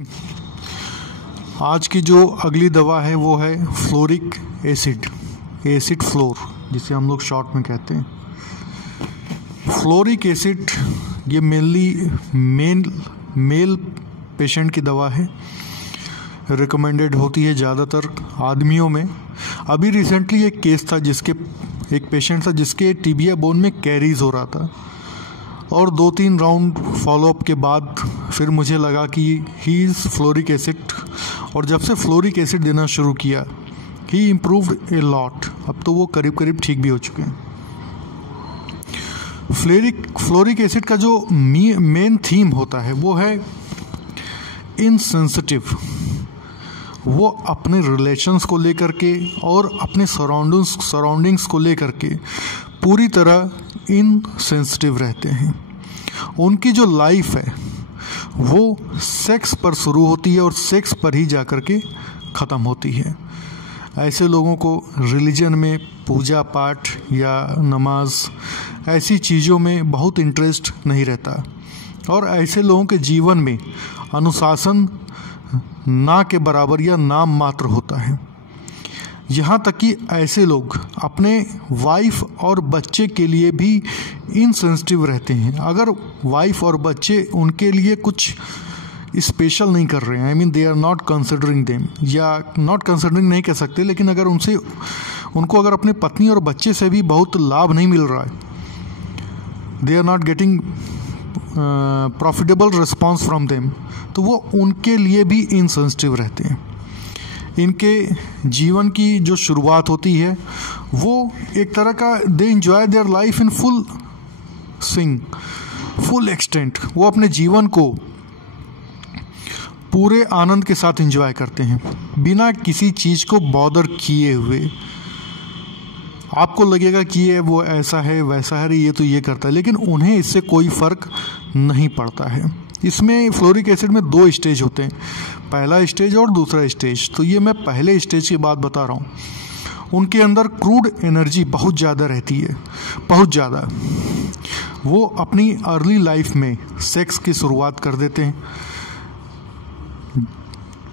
आज की जो अगली दवा है वो है फ्लोरिक एसिड, एसिड फ्लोर जिसे हम लोग शॉर्ट में कहते हैं। फ्लोरिक एसिड ये मेल पेशेंट की दवा है, रिकमेंडेड होती है ज़्यादातर आदमियों में। अभी रिसेंटली एक केस था एक पेशेंट था जिसके टिबिया बोन में कैरीज हो रहा था, और 2-3 राउंड फॉलोअप के बाद फिर मुझे लगा कि ही इज़ फ्लोरिक एसिड, और जब से फ्लोरिक एसिड देना शुरू किया ही इम्प्रूव्ड ए लॉट। अब तो वो करीब करीब ठीक भी हो चुके हैं। फ्लोरिक एसिड का जो मेन थीम होता है वो है इनसेंसिटिव। वो अपने रिलेशंस को लेकर के और अपने सराउंडिंग्स को लेकर के पूरी तरह इनसेंसिटिव रहते हैं। उनकी जो लाइफ है वो सेक्स पर शुरू होती है और सेक्स पर ही जाकर के ख़त्म होती है। ऐसे लोगों को रिलीजन में पूजा पाठ या नमाज ऐसी चीज़ों में बहुत इंटरेस्ट नहीं रहता, और ऐसे लोगों के जीवन में अनुशासन ना के बराबर या नाम मात्र होता है। यहाँ तक कि ऐसे लोग अपने वाइफ और बच्चे के लिए भी इनसेंसिटिव रहते हैं। अगर वाइफ और बच्चे उनके लिए कुछ स्पेशल नहीं कर रहे हैं, I mean they are not considering them, या नॉट कंसिडरिंग नहीं कह सकते, लेकिन अगर उनको अगर अपने पत्नी और बच्चे से भी बहुत लाभ नहीं मिल रहा है, they are not getting profitable response from them, तो वो उनके लिए भी इनसेंसिटिव रहते हैं। इनके जीवन की जो शुरुआत होती है वो एक तरह का they enjoy their life in full extent. वो अपने जीवन को पूरे आनंद के साथ एंजॉय करते हैं बिना किसी चीज़ को बॉदर किए हुए। आपको लगेगा कि ये वो ऐसा है वैसा है, ये तो ये करता है, लेकिन उन्हें इससे कोई फ़र्क नहीं पड़ता है। इसमें फ्लोरिक एसिड में 2 स्टेज होते हैं, पहला स्टेज और दूसरा स्टेज। तो ये मैं पहले स्टेज की बात बता रहा हूँ। उनके अंदर क्रूड एनर्जी बहुत ज़्यादा रहती है, बहुत ज़्यादा। वो अपनी अर्ली लाइफ में सेक्स की शुरुआत कर देते हैं,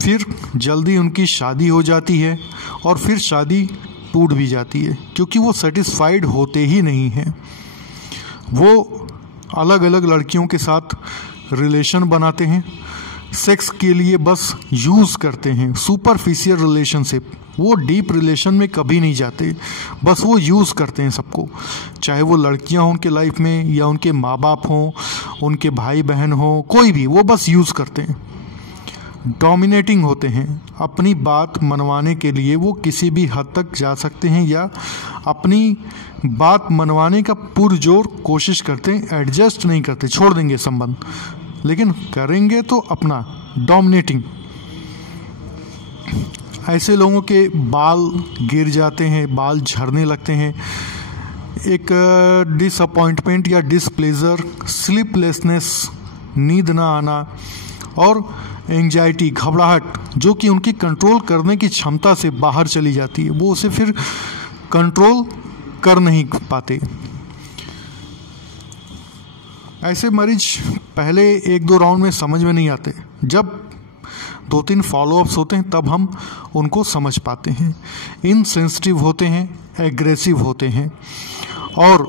फिर जल्दी उनकी शादी हो जाती है, और फिर शादी टूट भी जाती है क्योंकि वो सेटिस्फाइड होते ही नहीं हैं। वो अलग अलग लड़कियों के साथ रिलेशन बनाते हैं, सेक्स के लिए बस यूज़ करते हैं, सुपरफिशियल रिलेशनशिप। वो डीप रिलेशन में कभी नहीं जाते, बस वो यूज़ करते हैं सबको, चाहे वो लड़कियां हों उनके लाइफ में या उनके माँ बाप हों, उनके भाई बहन हों, कोई भी, वो बस यूज़ करते हैं। डोमिनेटिंग होते हैं, अपनी बात मनवाने के लिए वो किसी भी हद तक जा सकते हैं, या अपनी बात मनवाने का पुरजोर कोशिश करते हैं, एडजस्ट नहीं करते, छोड़ देंगे संबंध, लेकिन करेंगे तो अपना डोमिनेटिंग। ऐसे लोगों के बाल गिर जाते हैं, बाल झड़ने लगते हैं, एक डिसअपॉइंटमेंट या डिसप्लेजर, स्लीपलेसनेस, नींद ना आना, और एंजाइटी, घबराहट, जो कि उनकी कंट्रोल करने की क्षमता से बाहर चली जाती है। वो उसे फिर कंट्रोल कर नहीं पाते। ऐसे मरीज पहले 1-2 राउंड में समझ में नहीं आते, जब 2-3 फॉलोअप्स होते हैं तब हम उनको समझ पाते हैं। इनसेंसिटिव होते हैं, एग्रेसिव होते हैं, और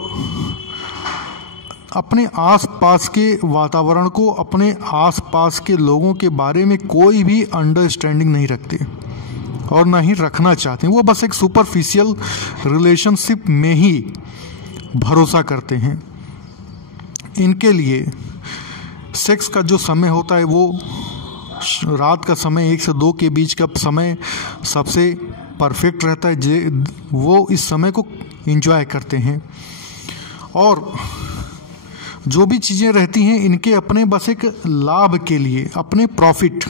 अपने आसपास के वातावरण को, अपने आसपास के लोगों के बारे में कोई भी अंडरस्टैंडिंग नहीं रखते और ना ही रखना चाहते हैं। वो बस एक सुपरफिशियल रिलेशनशिप में ही भरोसा करते हैं। इनके लिए सेक्स का जो समय होता है वो रात का समय 1 से 2 के बीच का समय सबसे परफेक्ट रहता है। वो इस समय को एंजॉय करते हैं, और जो भी चीज़ें रहती हैं इनके अपने बस एक लाभ के लिए, अपने प्रॉफिट,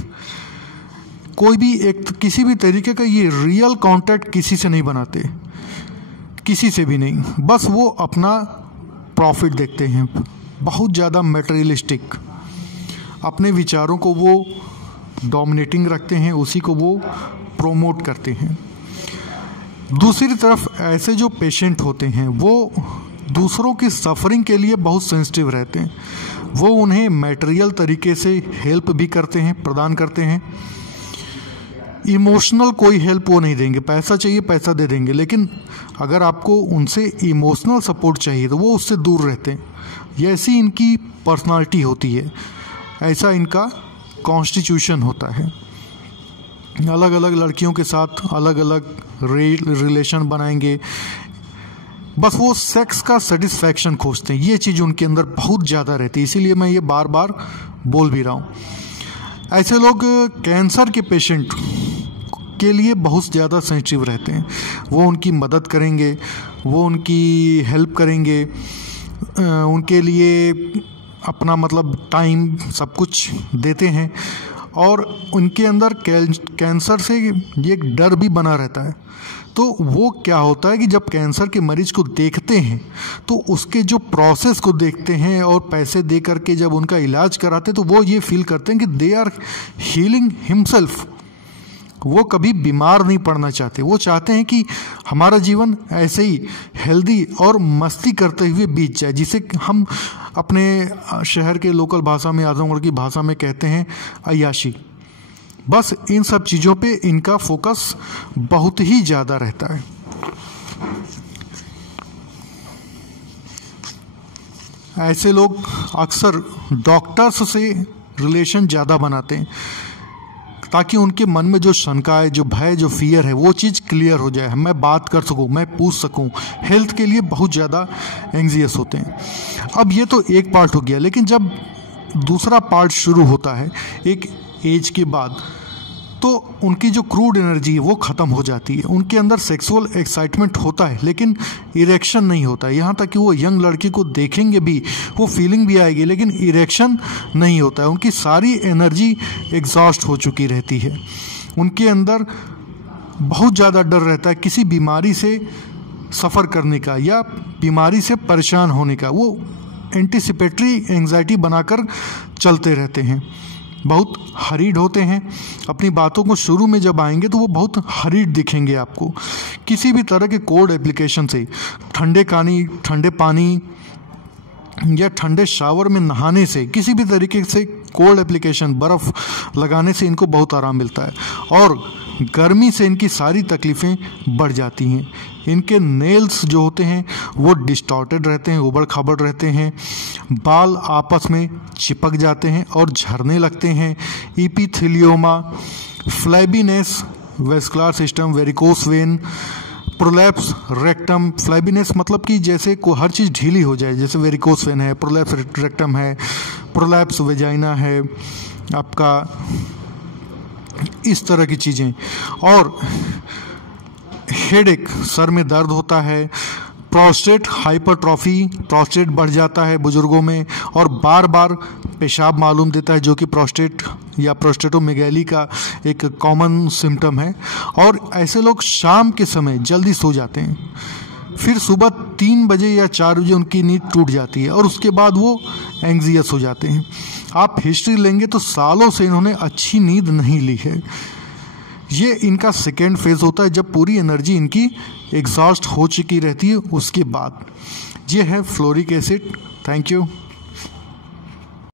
कोई भी एक किसी भी तरीके का ये रियल कांटेक्ट किसी से नहीं बनाते, किसी से भी नहीं, बस वो अपना प्रॉफिट देखते हैं। बहुत ज़्यादा मटेरियलिस्टिक, अपने विचारों को वो डोमिनेटिंग रखते हैं, उसी को वो प्रोमोट करते हैं। दूसरी तरफ ऐसे जो पेशेंट होते हैं वो दूसरों की सफरिंग के लिए बहुत सेंसिटिव रहते हैं। वो उन्हें मटेरियल तरीके से हेल्प भी करते हैं, प्रदान करते हैं। इमोशनल कोई हेल्प वो नहीं देंगे, पैसा चाहिए पैसा दे देंगे, लेकिन अगर आपको उनसे इमोशनल सपोर्ट चाहिए तो वो उससे दूर रहते हैं। ये ऐसी इनकी पर्सनालिटी होती है, ऐसा इनका कॉन्स्टिट्यूशन होता है। अलग अलग लड़कियों के साथ अलग अलग रिलेशन बनाएंगे, बस वो सेक्स का सेटिस्फैक्शन खोजते हैं। ये चीज़ उनके अंदर बहुत ज़्यादा रहती है, इसीलिए मैं ये बार बार बोल भी रहा हूँ। ऐसे लोग कैंसर के पेशेंट के लिए बहुत ज़्यादा सेंसिटिव रहते हैं। वो उनकी मदद करेंगे, वो उनकी हेल्प करेंगे, उनके लिए अपना मतलब टाइम सब कुछ देते हैं। और उनके अंदर कैंसर से ये एक डर भी बना रहता है। तो वो क्या होता है कि जब कैंसर के मरीज को देखते हैं तो उसके जो प्रोसेस को देखते हैं और पैसे दे करके जब उनका इलाज कराते हैं तो वो ये फील करते हैं कि दे आर हीलिंग हिमसेल्फ। वो कभी बीमार नहीं पड़ना चाहते, वो चाहते हैं कि हमारा जीवन ऐसे ही हेल्दी और मस्ती करते हुए बीत जाए, जिसे हम अपने शहर के लोकल भाषा में, आजमगढ़ की भाषा में कहते हैं अय्याशी। बस इन सब चीज़ों पे इनका फोकस बहुत ही ज़्यादा रहता है। ऐसे लोग अक्सर डॉक्टर्स से रिलेशन ज़्यादा बनाते हैं ताकि उनके मन में जो शंका है, जो भय, जो फियर है, वो चीज़ क्लियर हो जाए, मैं बात कर सकूं, मैं पूछ सकूं। हेल्थ के लिए बहुत ज़्यादा एंग्जियस होते हैं। अब ये तो एक पार्ट हो गया, लेकिन जब दूसरा पार्ट शुरू होता है एक एज के बाद, तो उनकी जो क्रूड एनर्जी है वो ख़त्म हो जाती है। उनके अंदर सेक्सुअल एक्साइटमेंट होता है लेकिन इरेक्शन नहीं होता है। यहाँ तक कि वो यंग लड़की को देखेंगे भी, वो फीलिंग भी आएगी, लेकिन इरेक्शन नहीं होता है। उनकी सारी एनर्जी एग्जॉस्ट हो चुकी रहती है। उनके अंदर बहुत ज़्यादा डर रहता है किसी बीमारी से सफ़र करने का या बीमारी से परेशान होने का। वो एंटिसिपेटरी एंग्जाइटी बनाकर चलते रहते हैं, बहुत हरीड होते हैं। अपनी बातों को शुरू में जब आएंगे तो वो बहुत हरीड दिखेंगे आपको। किसी भी तरह के कोल्ड एप्लीकेशन से, ठंडे पानी या ठंडे शावर में नहाने से, किसी भी तरीके से कोल्ड एप्लीकेशन, बर्फ़ लगाने से इनको बहुत आराम मिलता है। और गर्मी से इनकी सारी तकलीफ़ें बढ़ जाती हैं। इनके नेल्स जो होते हैं वो डिस्टॉर्टेड रहते हैं, उबड़ खाबड़ रहते हैं, बाल आपस में चिपक जाते हैं और झड़ने लगते हैं। Epithelioma, flabbiness, vascular system, varicose vein, prolapse rectum. Flabbiness मतलब कि जैसे को हर चीज़ ढीली हो जाए, जैसे वेरिकोस वेन है, प्रोलैप्स रेक्टम है, प्रोलैप्स वेजाइना है आपका, इस तरह की चीज़ें। और हेडेक, सर में दर्द होता है। प्रोस्टेट हाइपरट्रॉफी, प्रोस्टेट बढ़ जाता है बुजुर्गों में और बार बार पेशाब मालूम देता है, जो कि प्रोस्टेट या प्रोस्टेटोमेगैली का एक कॉमन सिम्टम है। और ऐसे लोग शाम के समय जल्दी सो जाते हैं, फिर सुबह 3 बजे या 4 बजे उनकी नींद टूट जाती है और उसके बाद वो एंग्जियस हो जाते हैं। आप हिस्ट्री लेंगे तो सालों से इन्होंने अच्छी नींद नहीं ली है। ये इनका सेकेंड फेज होता है, जब पूरी एनर्जी इनकी एग्जॉस्ट हो चुकी रहती है उसके बाद। ये है फ्लोरिक एसिड। Thank you.